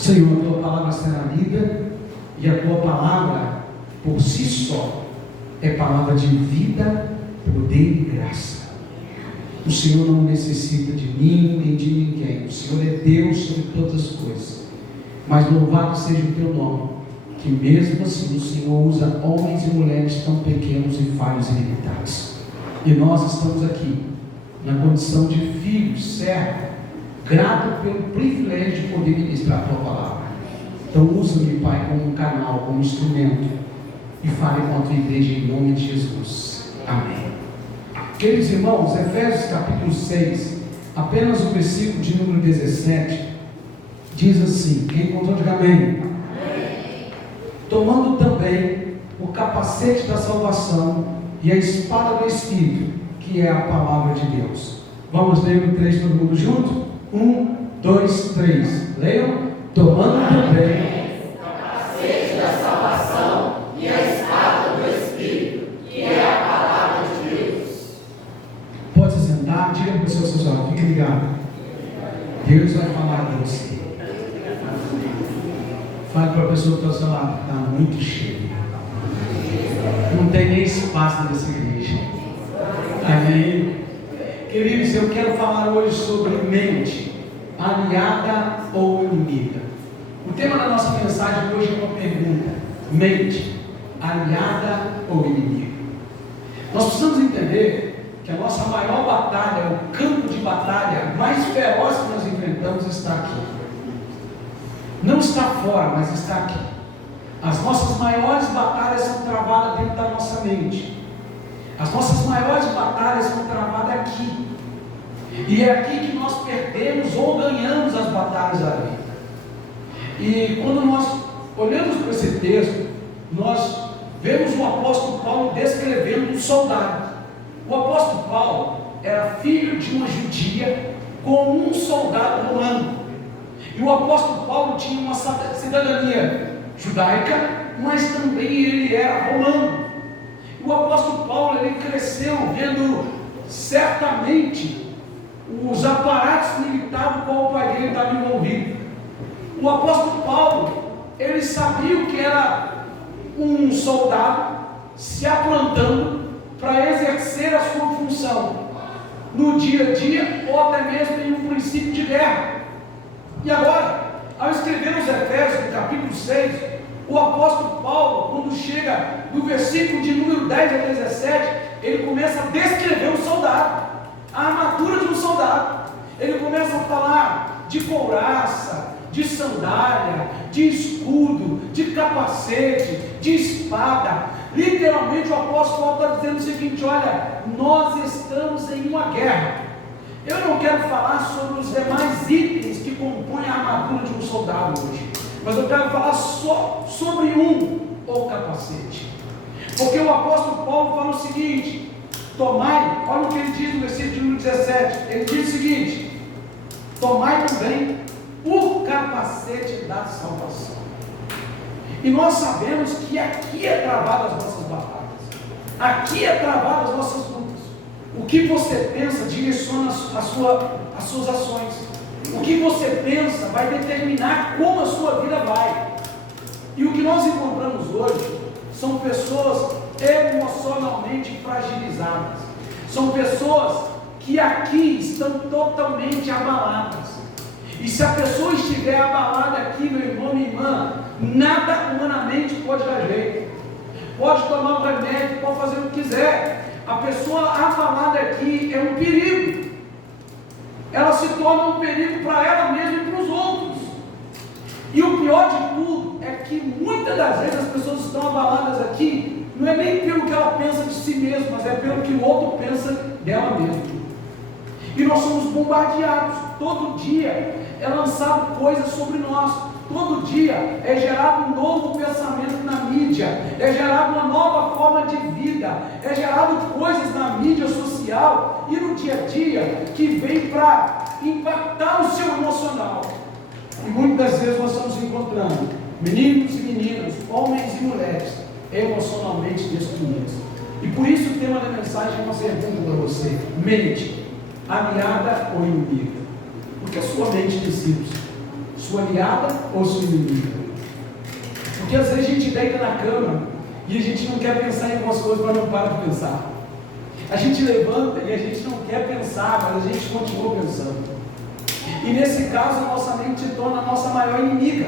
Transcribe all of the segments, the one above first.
Senhor, a tua palavra será lida e a tua palavra por si só é palavra de vida, poder e graça. O Senhor não necessita de mim nem de ninguém. O Senhor é Deus sobre todas as coisas. Mas louvado seja o teu nome, que mesmo assim o Senhor usa homens e mulheres tão pequenos e falhos e limitados. E nós estamos aqui na condição de filhos, servo, grato pelo privilégio de poder ministrar a tua palavra. Então usa-me, Pai, como um canal, como um instrumento, e fale com a tua igreja em nome de Jesus. Amém. Queridos irmãos, Efésios capítulo 6, apenas o versículo de número 17, diz assim: quem encontrou, diga amém. Tomando também o capacete da salvação e a espada do Espírito, que é a palavra de Deus. Vamos ler o 3 todo mundo junto? 1, 2, 3. Leiam. Tomando também o capacete da salvação e a espada do Espírito, que é a palavra de Deus. Pode se sentar, diga para o seu senhor, fique ligado. Deus vai falar com você. Fale para a pessoa que está ao seu lado, está muito cheio. Não tem nem espaço nessa igreja. Amém. Queridos, eu quero falar hoje sobre mente, aliada ou inimiga. O tema da nossa mensagem hoje é uma pergunta: mente, aliada ou inimiga? Nós precisamos entender que a nossa maior batalha, o campo de batalha mais feroz que nós enfrentamos está aqui. Não está fora, mas está aqui. As nossas maiores batalhas são travadas dentro da nossa mente. As nossas maiores batalhas são travadas aqui. E é aqui que nós perdemos ou ganhamos as batalhas da vida. E quando nós olhamos para esse texto, nós vemos o apóstolo Paulo descrevendo um soldado. O apóstolo Paulo era filho de uma judia com um soldado romano. E o apóstolo Paulo tinha uma cidadania judaica, mas também ele era romano. E o apóstolo Paulo, ele cresceu vendo certamente os aparatos militares com qual o pai dele estava envolvido. O apóstolo Paulo, ele sabia o que era um soldado se aprontando para exercer a sua função no dia a dia, ou até mesmo em um princípio de guerra. E agora, ao escrever os Efésios, no capítulo 6, o apóstolo Paulo, quando chega no versículo de número 10 a 17, ele começa a descrever um soldado, a armadura de um soldado. Ele começa a falar de couraça, de sandália, de escudo, de capacete, de espada. Literalmente o apóstolo Paulo está dizendo o seguinte: olha, nós estamos em uma guerra. Eu não quero falar sobre os demais itens que compõem a armadura de um soldado hoje, mas eu quero falar só sobre o capacete. Porque o apóstolo Paulo fala o seguinte: tomai, olha o que ele diz no versículo 17, ele diz o seguinte: tomai também o capacete da salvação. E nós sabemos que aqui é travada as nossas batalhas, aqui é travada as nossas lutas. O que você pensa direciona as suas ações. O que você pensa vai determinar como a sua vida vai. E o que nós encontramos hoje são pessoas emocionalmente fragilizadas. São pessoas que aqui estão totalmente abaladas. E se a pessoa estiver abalada aqui, meu irmão, minha irmã, nada humanamente pode dar jeito. Pode tomar um remédio, pode fazer o que quiser. A pessoa abalada aqui é um perigo. Ela se torna um perigo para ela mesma e para os outros. E o pior de tudo é que muitas das vezes as pessoas estão abaladas aqui, não é nem pelo que ela pensa de si mesma, mas é pelo que o outro pensa dela mesma. E nós somos bombardeados. Todo dia é lançado coisas sobre nós. Todo dia é gerado um novo pensamento na mídia, é gerado uma nova forma de vida, é gerado coisas na mídia social e no dia a dia que vem para impactar o seu emocional. E muitas das vezes nós estamos encontrando meninos e meninas, homens e mulheres emocionalmente destruídos. E por isso o tema da mensagem é uma pergunta para você: mente, aliada ou inimiga? Porque a sua mente decide. Sua aliada ou sua inimiga? Porque às vezes a gente deita na cama e a gente não quer pensar em algumas coisas, mas não para de pensar. A gente levanta e a gente não quer pensar, mas a gente continua pensando. E nesse caso a nossa mente se torna a nossa maior inimiga,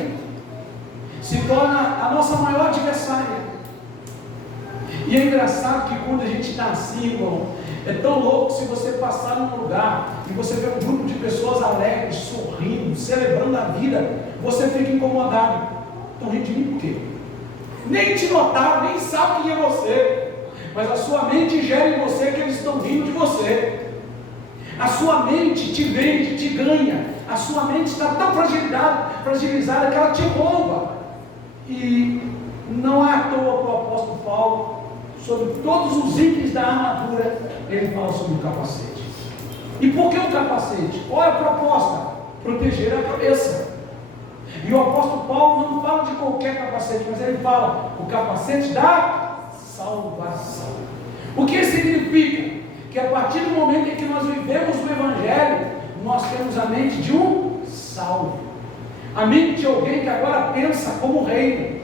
se torna a nossa maior adversária. E é engraçado que quando a gente está assim, irmão, é tão louco se você passar num lugar e você vê um grupo de pessoas alegres, sorrindo, celebrando a vida, você fica incomodado. Estão rindo de mim por quê? Nem te notaram, nem sabem quem é você, mas a sua mente gera em você que eles estão rindo de você. A sua mente te vende, te ganha. A sua mente está tão fragilizada que ela te rouba. E não é à toa que o apóstolo Paulo, sobre todos os itens da armadura, ele fala sobre o capacete. E por que o capacete? Qual é a proposta? Proteger a cabeça. E o apóstolo Paulo não fala de qualquer capacete, mas ele fala o capacete da salvação. O que significa? Que a partir do momento em que nós vivemos o Evangelho, nós temos a mente de um salvo, a mente de alguém que agora pensa como reino.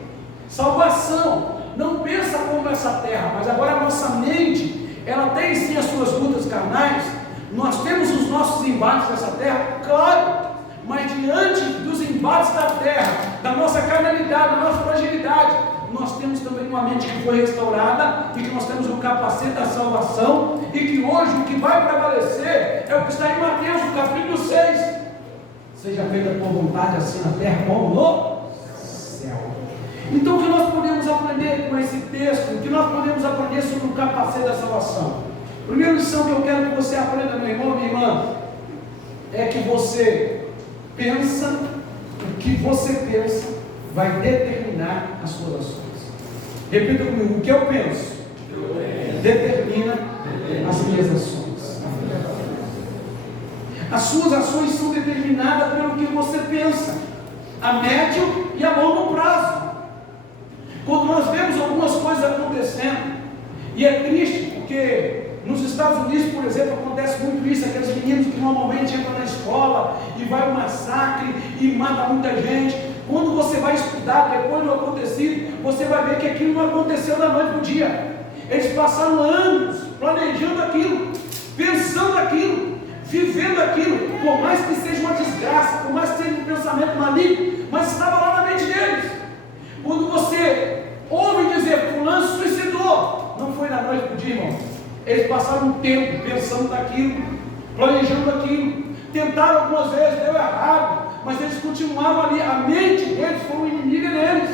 Salvação, não pensa como essa terra, mas agora a nossa mente, ela tem sim as suas lutas carnais, nós temos os nossos embates nessa terra, claro, mas diante dos embates da terra, da nossa carnalidade, da nossa fragilidade, nós temos também uma mente que foi restaurada e que nós temos o capacete da salvação e que hoje o que vai prevalecer é o que está em Mateus, no capítulo 6. Seja feita a tua vontade assim na terra como no céu. Então o que nós podemos aprender com esse texto, o que nós podemos aprender sobre o capacete da salvação? A primeira lição que eu quero que você aprenda, meu irmão, minha irmã, é que você pensa, o que você pensa vai determinar as suas ações. Repita comigo, o que eu penso determina as minhas ações. As suas ações são determinadas pelo que você pensa, a médio e a longo prazo. Quando nós vemos algumas coisas acontecendo, e é triste porque nos Estados Unidos, por exemplo, acontece muito isso, aqueles meninos que normalmente entram na escola e vai um massacre e mata muita gente. Quando você vai estudar depois do acontecido, você vai ver que aquilo não aconteceu da noite para o dia. Eles passaram anos planejando aquilo, pensando aquilo, vivendo aquilo, por mais que seja uma desgraça, por mais que seja um pensamento maligno, mas estava lá na mente deles. Quando você ouve dizer, fulano suicidou, não foi da noite para o dia, irmão. Eles passaram um tempo pensando naquilo, planejando aquilo, tentaram algumas vezes, deu errado, mas eles continuaram ali, a mente deles foi inimiga deles.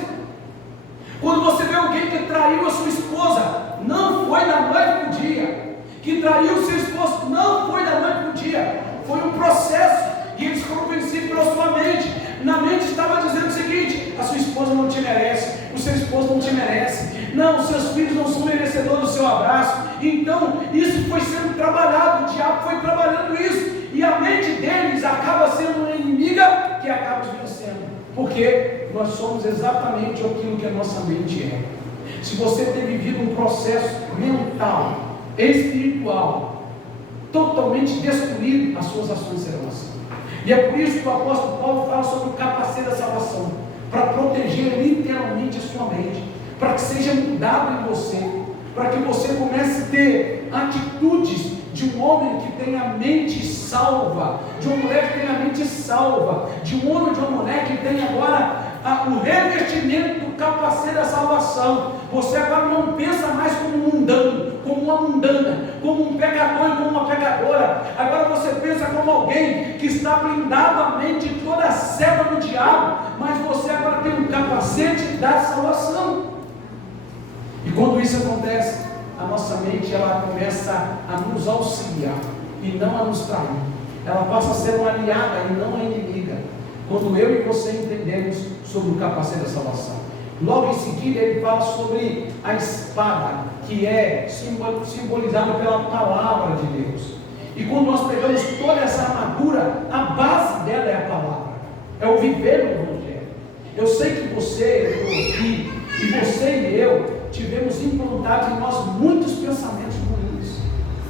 Quando você vê alguém que traiu a sua esposa, não foi da noite para o dia, que traiu o seu esposo, não foi da noite para o dia, foi um processo, e eles foram vencidos pela sua mente. Na mente estava dizendo o seguinte: a sua esposa não te merece, o seu esposo não te merece, não, os seus filhos não são merecedores do seu abraço. Então isso foi sendo trabalhado, o diabo foi trabalhando isso, e a mente deles acaba sendo uma inimiga que acaba vencendo, porque nós somos exatamente aquilo que a nossa mente é. Se você tem vivido um processo mental, espiritual, totalmente destruído, as suas ações serão assim. E é por isso que o apóstolo Paulo fala sobre o capacete da salvação, para proteger literalmente a sua mente, para que seja mudado em você, para que você comece a ter atitudes de um homem que tem a mente salva, de uma mulher que tem a mente salva, de um homem ou de uma mulher que tem agora o revestimento do capacete da salvação. Você agora não pensa mais como um mundano, como uma mundana, como um pecador e como uma pecadora. Agora você pensa como alguém que está blindado a mente de toda a seta do diabo, mas você agora tem um capacete da salvação. E quando isso acontece, a nossa mente ela começa a nos auxiliar e não a nos trair. Ela passa a ser uma aliada e não uma inimiga, quando eu e você entendemos sobre o capacete da salvação. Logo em seguida ele fala sobre a espada, que é simbolizada pela palavra de Deus. E quando nós pegamos toda essa armadura, a base dela é a palavra, é o viver no Evangelho. Eu sei que você, eu estou aqui, e você e eu tivemos implantados em nós muitos pensamentos ruins.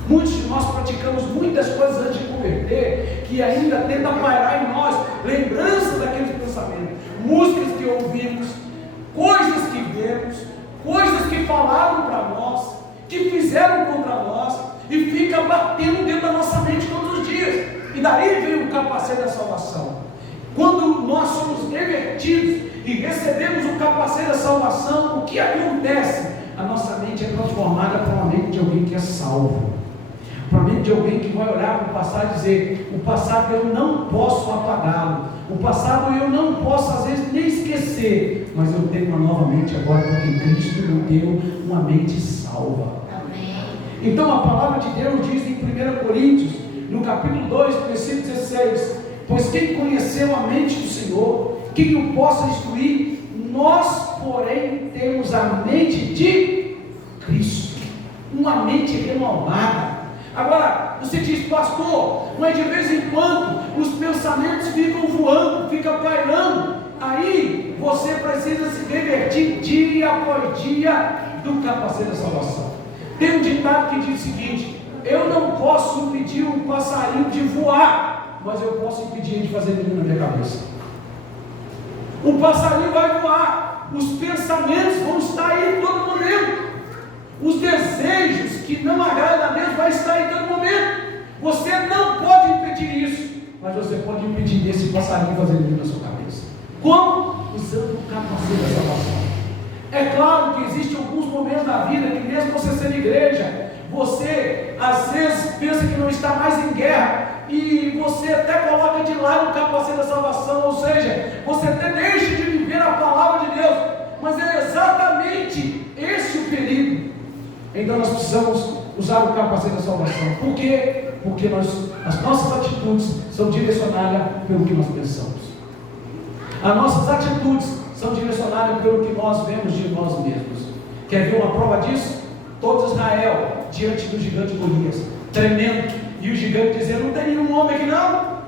Muitos de nós praticamos muitas coisas antes de converter, que ainda tenta pairar em nós lembrança daqueles pensamentos pensamento, músicas que ouvimos, coisas que vemos, coisas que falaram para nós, que fizeram contra nós, e fica batendo dentro da nossa mente todos os dias. E daí vem o capacete da salvação. Quando nós somos revertidos e recebemos o capacete da salvação, o que acontece? A nossa mente é transformada para uma mente de alguém que é salvo, para a mente de alguém que vai olhar para o passado e dizer: o passado eu não posso apagá-lo, o passado eu não posso às vezes nem esquecer, mas eu tenho uma nova mente agora, porque Cristo me deu uma mente salva. Então a palavra de Deus diz em 1 Coríntios, no capítulo 2, versículo 16: pois quem conheceu a mente do Senhor, quem o possa instruir? Nós, porém, temos a mente de Cristo, uma mente renovada. Agora, você diz: pastor, mas de vez em quando os pensamentos ficam voando, ficam pairando. Aí você precisa se revertir dia após dia do capacete da salvação. Tem um ditado que diz o seguinte: eu não posso impedir um passarinho de voar, mas eu posso impedir ele de fazer ninho na minha cabeça. O passarinho vai voar, os pensamentos vão estar aí em todo momento, os desejos que não agradam a Deus vai estar em todo momento. Você não pode impedir isso, mas você pode impedir esse passarinho fazer ninho na sua cabeça. Como? Usando o capacete da salvação. É claro que existem alguns momentos da vida que, mesmo você sendo igreja, você às vezes pensa que não está mais em guerra, e você até coloca de lado o capacete da salvação, ou seja, você até deixa de viver a palavra de Deus, mas é exatamente esse o perigo. Então nós precisamos usar o capacete da salvação. Por quê? Porque as nossas atitudes são direcionadas pelo que nós pensamos. As nossas atitudes são direcionadas pelo que nós vemos de nós mesmos. Quer ver uma prova disso? Todo Israel diante do gigante Golias, tremendo, e o gigante dizendo: não tem nenhum homem aqui não,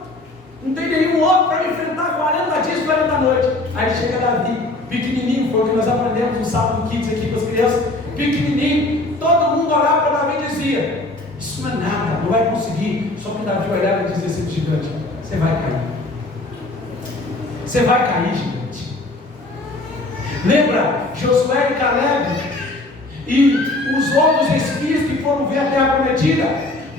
não tem nenhum homem para me enfrentar 40 dias e 40 noites. Aí chega Davi, pequenininho, foi o que nós aprendemos no sábado Kids aqui com as crianças, pequenininho, todo mundo olhava para Davi e dizia: isso não é nada, não vai conseguir. Só que Davi olhava e dizia assim para o gigante: você vai cair, você vai cair, gigante. Lembra Josué e Caleb e os outros espias que foram ver a terra prometida?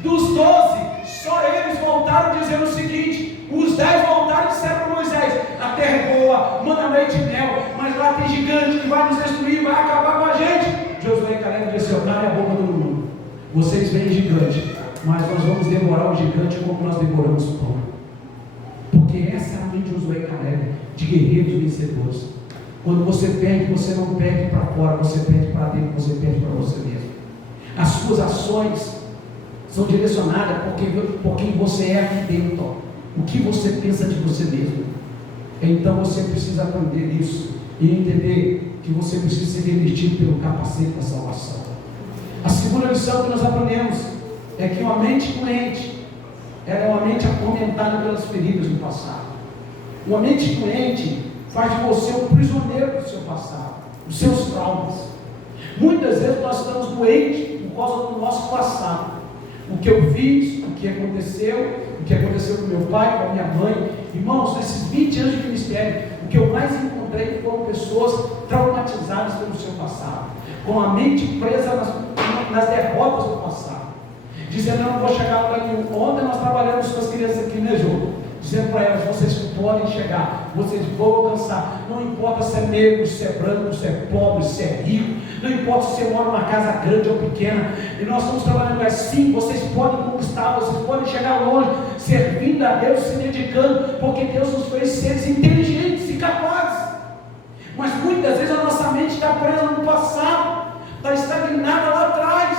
Dos 12, só eles voltaram dizendo o seguinte: os 10 voltaram e disseram para Moisés: a terra é boa, manda leite e mel, mas lá tem gigante que vai nos destruir, vai acabar com a gente. Josué e Caleb disseram: calem a boca do mundo, vocês veem gigante, mas nós vamos devorar o gigante como nós devoramos o pão. Porque essa é a mente de Josué e Caleb, de guerreiros vencedores. Quando você perde, você não perde para fora, você perde para dentro, você perde para você mesmo. As suas ações são direcionadas por quem você é aqui dentro, o que você pensa de você mesmo. Então você precisa aprender isso e entender que você precisa ser revestido pelo capacete da salvação. A segunda lição que nós aprendemos é que uma mente doente, ela é uma mente atormentada pelas feridas do passado. Uma mente doente faz de você um prisioneiro do seu passado, dos seus traumas. Muitas vezes nós estamos doentes por causa do nosso passado. O que eu fiz, o que aconteceu com meu pai, com a minha mãe. Irmãos, nesses 20 anos de ministério, o que eu mais encontrei foram pessoas traumatizadas pelo seu passado, com a mente presa nas derrotas do passado, dizendo: eu não vou chegar para nenhum. Ontem nós trabalhamos com as crianças aqui, né, João? Dizendo para elas: vocês podem chegar, vocês vão alcançar. Não importa se é negro, se é branco, se é pobre, se é rico, não importa se você mora numa casa grande ou pequena, e nós estamos trabalhando assim. Vocês podem conquistar, vocês podem chegar longe, servindo a Deus, se dedicando, porque Deus nos fez seres inteligentes e capazes. Mas muitas vezes a nossa mente está presa no passado, está estagnada lá atrás,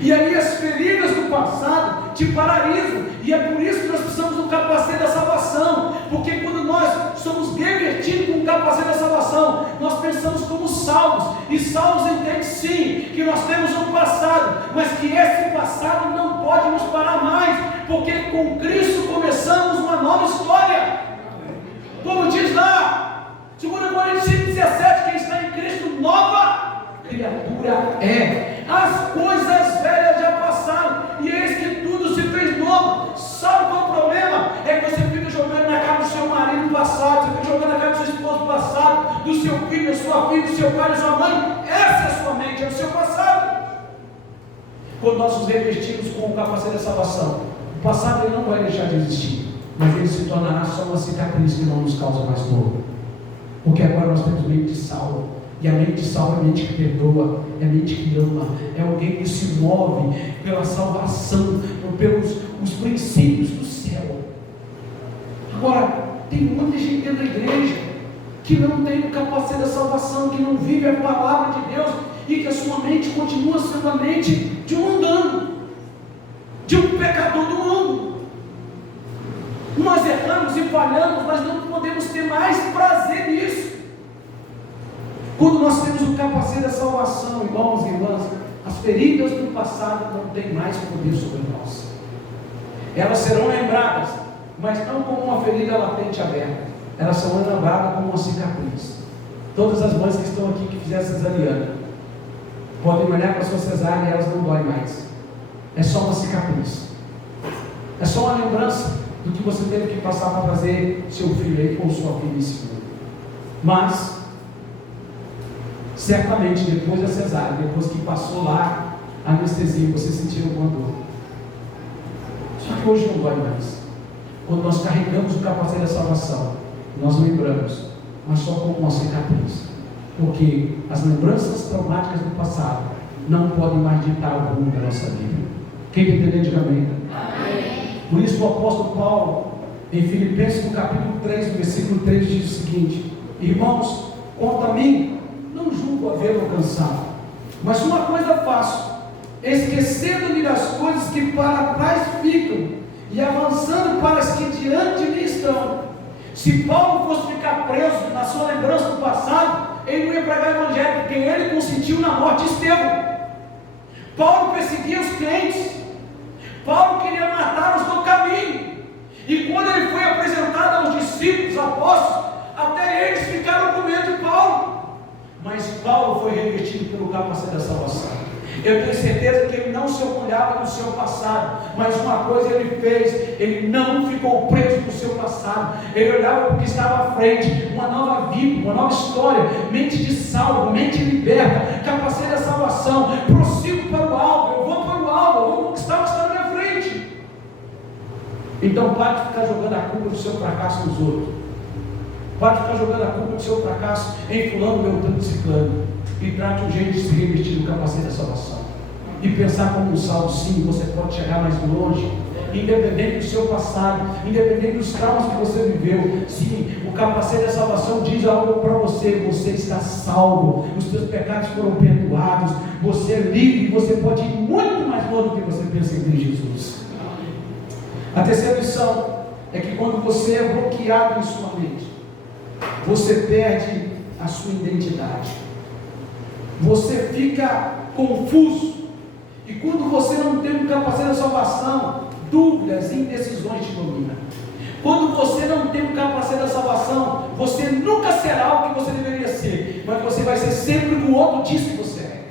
e aí as feridas do passado te paralisam. E é por isso que nós precisamos do capacete da salvação, porque quando nós somos revertidos com o capacete da salvação, nós pensamos como salvos, e salvos entende sim que nós temos um passado, mas que esse passado não pode nos parar mais, porque com Cristo começamos uma nova história. Como diz lá, 2 Coríntios 5,17, quem está em Cristo, nova criatura é. As coisas velhas já passaram, e eis que tudo se fez novo. Sabe qual é o problema? É que você fica jogando na cara do seu marido do passado. do seu filho, da sua filha, do seu pai, da sua mãe. Essa é a sua mente, é o seu passado. Quando nós nos revestimos com o capacete da salvação, o passado ele não vai deixar de existir, mas ele se tornará só uma cicatriz que não nos causa mais dor. Porque agora nós temos mente de salvo. E a mente de salvo é a mente que perdoa, é a mente que ama, é alguém que se move pela salvação, pelos os princípios do céu. Agora, tem muita gente dentro da igreja que não tem o capacete da salvação, que não vive a palavra de Deus e que a sua mente continua sendo a mente de um mundano, de um pecador do mundo. Nós erramos e falhamos, mas não podemos ter mais prazer nisso. Quando nós temos o capacete da salvação, irmãos e irmãs, as feridas do passado não têm mais poder sobre nós. Elas serão lembradas, mas não como uma ferida latente aberta. Elas serão lembradas como uma cicatriz. Todas as mães que estão aqui que fizeram cesariana podem olhar para a sua cesárea e elas não doem mais. É só uma cicatriz. É só uma lembrança do que você teve que passar para trazer seu filho aí ou sua filha em segundo. Mas certamente depois da cesárea, depois que passou lá a anestesia, você sentiu alguma dor. Só que hoje não dói mais. Quando nós carregamos o capacete da salvação, nós lembramos, mas só como uma cicatriz. Porque as lembranças traumáticas do passado não podem mais ditar o rumo da nossa vida. Quem quer entender, diga amém. Amém. Por isso o apóstolo Paulo, em Filipenses, no capítulo 3, no versículo 3, diz o seguinte: irmãos, quanto a mim, não julgo haver alcançado, mas uma coisa faço, esquecendo-me das coisas que para trás ficam e avançando para as que diante de mim estão. Se Paulo fosse ficar preso na sua lembrança do passado, ele não ia pregar o evangelho, porque ele consentiu na morte de Estevão. Paulo perseguia os crentes, Paulo queria matá-los no caminho, e quando ele foi apresentado aos discípulos, apóstolos, até eles ficaram com medo de Paulo. Mas Paulo foi revestido pelo capacete da salvação. Eu tenho certeza que ele não se orgulhava do seu passado, mas uma coisa ele fez: ele não ficou preso no seu passado. Ele olhava para o que estava à frente, uma nova vida, uma nova história, mente de salvo, mente liberta, capacete da salvação. Prossigo para o alvo, eu vou para o alvo, eu vou conquistar o que está na minha frente. Então pare de ficar jogando a culpa do seu fracasso nos outros. Pode ficar jogando a culpa do seu fracasso em fulano, beltrano, ciclano, e trate o jeito de se revestir do capacete da salvação e pensar como um salvo. Sim, você pode chegar mais longe, independente do seu passado, independente dos traumas que você viveu. Sim, o capacete da salvação diz algo para você: você está salvo, os seus pecados foram perdoados, você é livre, você pode ir muito mais longe do que você pensa em Jesus. A terceira lição é que quando você é bloqueado em sua mente, você perde a sua identidade, você fica confuso, e quando você não tem um capacete da salvação, dúvidas e indecisões te dominam. Quando você não tem um capacete da salvação, você nunca será o que você deveria ser, mas você vai ser sempre o outro disso que você é.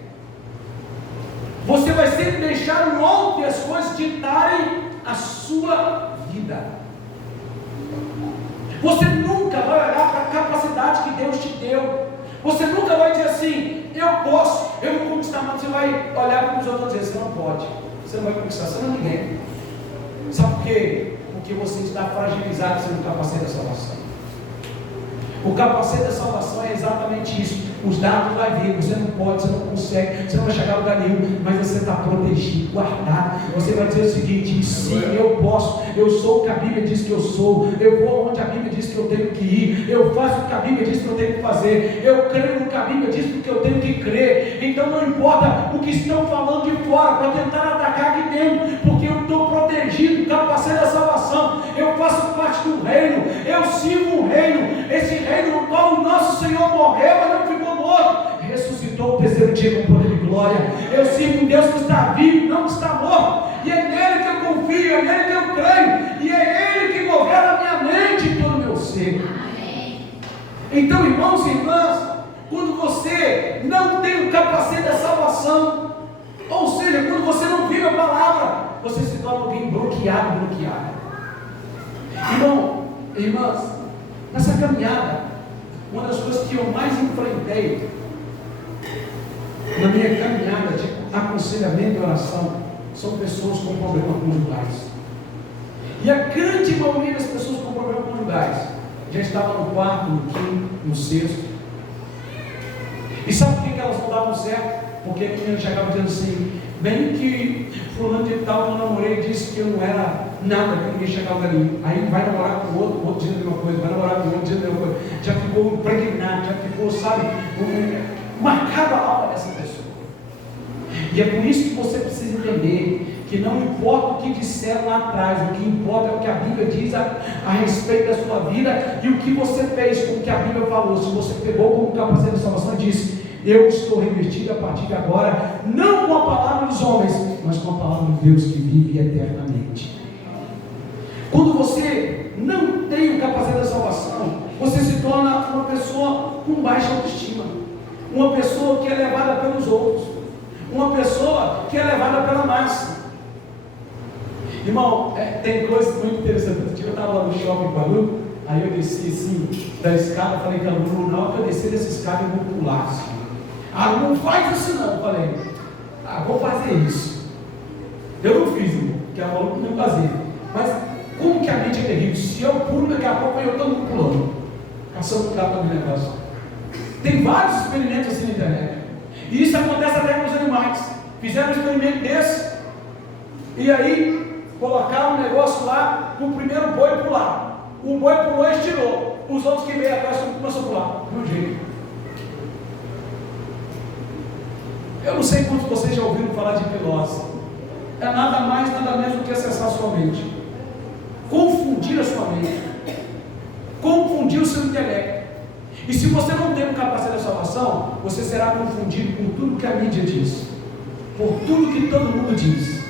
Você vai sempre deixar o outro e as coisas ditarem a sua vida. Você nunca vai olhar para a capacidade que Deus te deu. Você nunca vai dizer assim: eu posso, eu vou conquistar. Mas você vai olhar para os outros e dizer: você não pode, você não vai conquistar, você não é ninguém. Sabe por quê? Porque você está fragilizado sem o capacete da salvação. O capacete da salvação é exatamente isso. Os dados vai vir, você não pode, você não consegue, você não vai chegar a lugar nenhum, mas você está protegido, guardado. Você vai dizer o seguinte: sim, eu posso, eu sou o que a Bíblia diz que eu sou, eu vou onde a Bíblia diz que eu tenho que ir, eu faço o que a Bíblia diz que eu tenho que fazer, eu creio no que a Bíblia diz porque eu tenho que crer. Então não importa o que estão falando de fora para tentar atacar aqui dentro, porque eu estou protegido, capacete da salvação. Eu faço parte do reino, eu sirvo um reino, esse reino no qual o nosso Senhor morreu, mas não ficou morto, ressuscitou o terceiro dia com poder de glória. Eu sirvo um Deus que está vivo, não que está morto, e é nele que eu confio, é nele que eu creio, e é ele que governa a minha mente e todo o meu ser. Então, irmãos e irmãs, quando você não tem o capacete da salvação, ou seja, quando você não vive a palavra, você se torna alguém bloqueado. Irmão, irmãs, nessa caminhada, uma das coisas que eu mais enfrentei na minha caminhada de aconselhamento e oração são pessoas com problemas conjugais. E a grande maioria das pessoas com problemas conjugais já estavam no quarto, no quinto, no sexto. E sabe por que elas não davam certo? Porque a menina chegava dizendo assim: bem que fulano de tal que eu namorei disse que eu não era nada, que ninguém chegava ali. Aí vai namorar com o outro dizendo a mesma coisa, vai namorar com o outro dizendo a mesma coisa. Já ficou impregnado, já ficou, sabe, marcava a alma dessa pessoa. E é por isso que você precisa entender que não importa o que disseram lá atrás, o que importa é o que a Bíblia diz a respeito da sua vida e o que você fez com o que a Bíblia falou. Se você pegou como capacete de salvação e disse: eu estou revestido a partir de agora, não com a palavra dos homens, mas com a palavra de Deus que vive eternamente. Quando você não tem o capacete da salvação, você se torna uma pessoa com baixa autoestima, uma pessoa que é levada pelos outros, uma pessoa que é levada pela massa. Irmão, tem coisa muito interessante. Eu estava lá no shopping com a Lu, aí eu desci assim da escada, falei com a Lu: na hora que eu descer dessa escada eu vou pular assim. Ah, não faz isso não. Eu falei: vou fazer isso. Eu não fiz, irmão, porque ela falou que não fazia. Mas como que a mente é terrível? Se eu pulo, daqui a pouco eu estou pulando. Passando por causa do negócio. Tem vários experimentos assim na internet. E isso acontece até com os animais. Fizeram um experimento desse, e aí colocaram um negócio lá para o primeiro boi pular. O boi pulou e estirou. Os outros que veio atrás começaram a pular. De um jeito. Eu não sei quantos de vocês já ouviram falar de hipnose. É nada mais, nada menos do que acessar a sua mente, confundir a sua mente, confundir o seu intelecto. E se você não tem um capacete de salvação, você será confundido por tudo que a mídia diz, por tudo que todo mundo diz,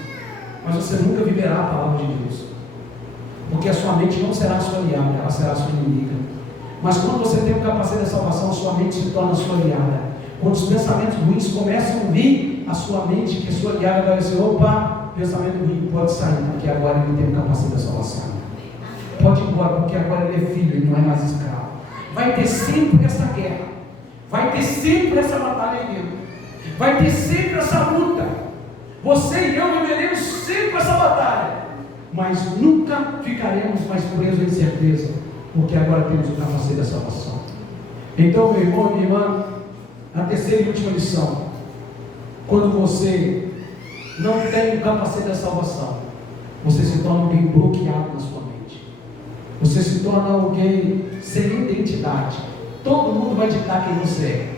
mas você nunca viverá a palavra de Deus, porque a sua mente não será a sua aliada, ela será a sua inimiga. Mas quando você tem um capacete de salvação, a sua mente se torna a sua aliada. Quando os pensamentos ruins começam a vir, a sua mente, que é sua aliada, vai dizer: opa, pensamento ruim, pode sair, porque agora ele tem um capacete de salvação. Pode ir embora, porque agora ele é filho, ele não é mais escravo. Vai ter sempre essa guerra, vai ter sempre essa batalha aí dentro, vai ter sempre essa luta. Você e eu viveremos sempre essa batalha, mas nunca ficaremos mais presos em certeza, porque agora temos o capacete da salvação. Então, meu irmão e minha irmã, a terceira e última lição: quando você não tem o capacete da salvação, você se torna alguém bloqueado na sua mente, você se torna alguém sem identidade. Todo mundo vai ditar quem você é,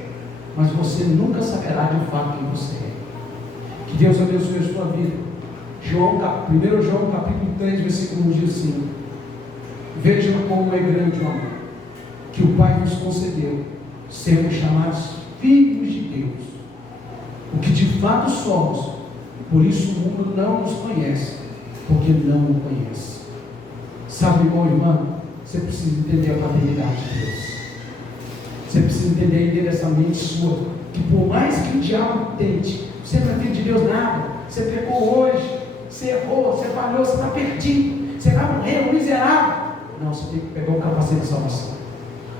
mas você nunca saberá de fato quem você é. Que Deus abençoe a sua vida. 1 João capítulo 3, versículo 1 diz assim: vejam como é grande o amor que o Pai nos concedeu, sermos chamados filhos de Deus, o que de fato somos. Por isso o mundo não nos conhece, porque não o conhece. Sabe, irmão e irmã, você precisa entender a paternidade de Deus. Você precisa entender essa mente sua, que por mais que o diabo tente, você não é filho de Deus nada, você pecou hoje, você errou, você falhou, você está perdido, você vai morrer, um miserável. Não, você tem que pegar o capacete de salvação.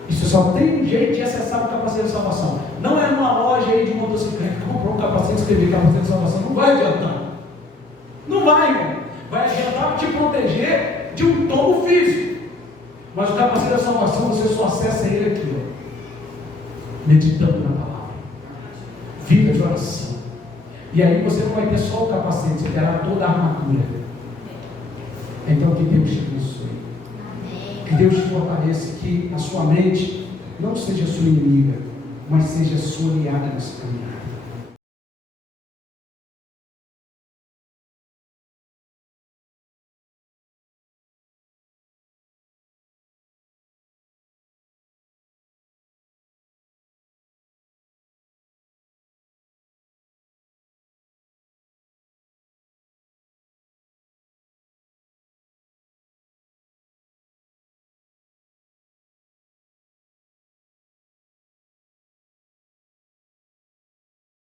Isso só tem um jeito de acessar o capacete de salvação. Não é numa loja aí de motocicleta que comprou um capacete e escrever capacete de salvação. Não vai adiantar. Não vai, irmão. Vai adiantar te proteger de um tombo físico. Mas o capacete da salvação, você só acessa ele aqui, ó, meditando na palavra, vida de oração. E aí você não vai ter só o capacete, você terá toda a armadura. Então que Deus te abençoe. Que Deus te fortaleça, que a sua mente não seja a sua inimiga, mas seja a sua aliada nessa caminhada.